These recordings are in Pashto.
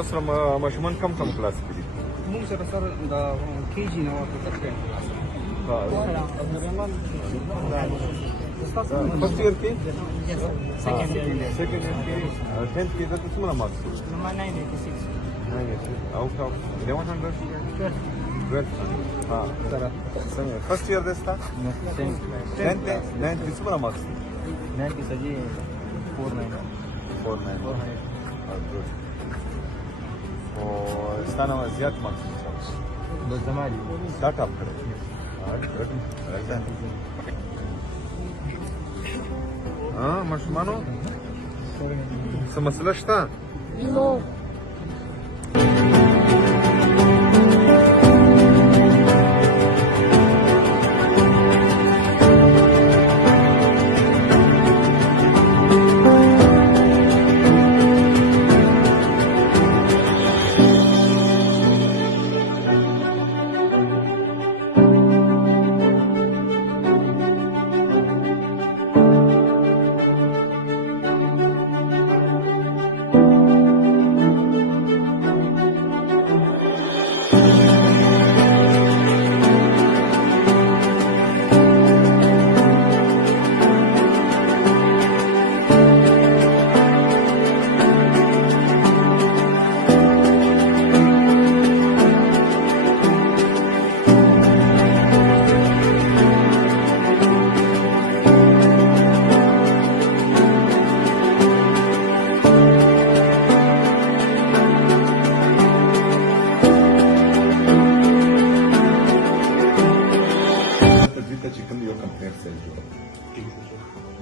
تاسو ماشومان کم کلاس کې دي؟ موږ سره سره د KG نه ورته تر فرست ایئر کې Second year. سیکنډ ایئر کې 10th کې دلته څومره مارکس دي؟ 986. Out of 1100 12 हाँ सही है फर्स्ट ईयर देता 10th की څومره مارکس دي؟ 9 सजी 49. 49 गुड और ستانه زیات مارکس بس زمالي دا ټاپ کړی ماشومانو څه مسله شته؟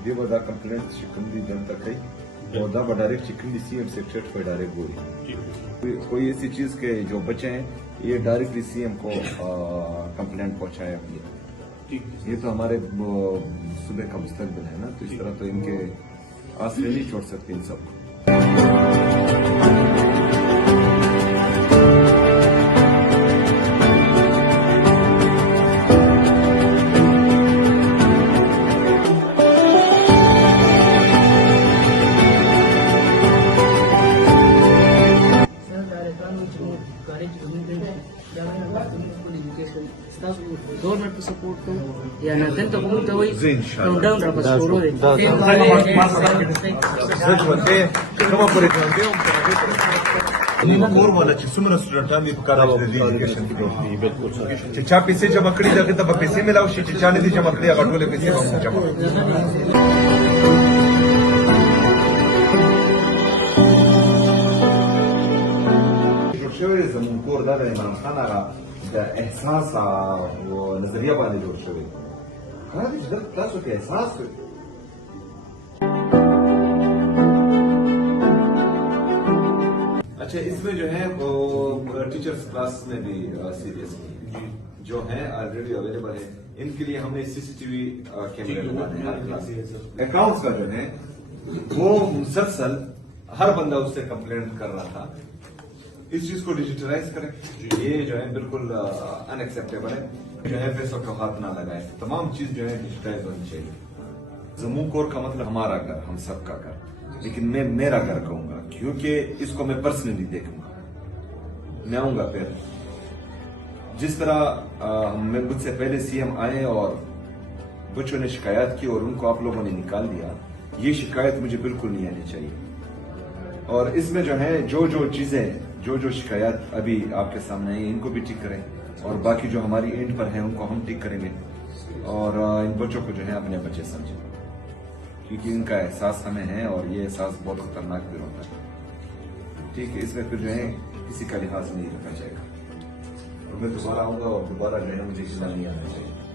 دې به دا کمپلینټ چې کوم دي دلته کوي और दा direct chicken D CM secretary पे डायरेक्ट बोली कोई ऐसी चीज के जो बच्चे हैं ये डायरेक्टली सीएम को कंप्लेंट पहुंचाए अपनी ये तो हमारे सुबह का मुस्तकबिल है ना तो इस तरह तो इनके आसरे नहीं छोड़ सकते इन सब गवर्नमेंट को सपोर्ट करो या ना दन तो बहुत वही زين شاء الله डाउन रहा बस छोड़ो سچ وته کومه پورې کوم دی کور والا چې څومره سټوډنټان دي په کار د ایجوکیشن کې بالکل چې چا پیسې جمع کړي دغه ته پیسې ملاو شي چې چا نه دي جمع کړي هغه ټول پیسې به جمع شوی زمون کور دا د عمران خان هغه د احساس او نظریه باندې جوړ شوی هغه د تاسو کې احساس अच्छा इसमें जो है वो टीचर्स क्लास में भी सीरियस जो है ऑलरेडी अवेलेबल है इनके लिए हमने सीसीटीवी कैमरे लगाने हैं हर क्लास अकाउंट्स का जो है वो मुसलसल हर बंदा उससे कंप्लेंट कर रहा था इस चीज को डिजिटलाइज करें ये जो है बिल्कुल अनएक्सेप्टेबल है जो है पैसों का हाथ ना लगाए तमाम चीज जो है डिजिटलाइज होनी चाहिए जम्मू कोर का मतलब हमारा घर हम सबका घर लेकिन मैं मेरा घर कहूंगा क्योंकि इसको मैं पर्सनली देखूंगा मैं आऊंगा फिर जिस तरह मुझसे पहले सीएम आए और बच्चों ने शिकायत की और उनको आप लोगों ने निकाल दिया ये शिकायत मुझे बिल्कुल नहीं आनी चाहिए और इसमें जो है जो चीजें जो शिकायत अभी आपके सामने है इनको भी ठीक करें और बाकी जो हमारी एंड पर है उनको हम ठीक करेंगे और इन बच्चों को जो है अपने बच्चे समझें क्योंकि इनका एहसास हमें है और ये एहसास बहुत खतरनाक भी होता है ठीक है इसमें फिर जो है किसी का लिहाज नहीं रखा जाएगा और मैं दोबारा आऊंगा और दोबारा जो है मुझे खिला नहीं आना चाहिए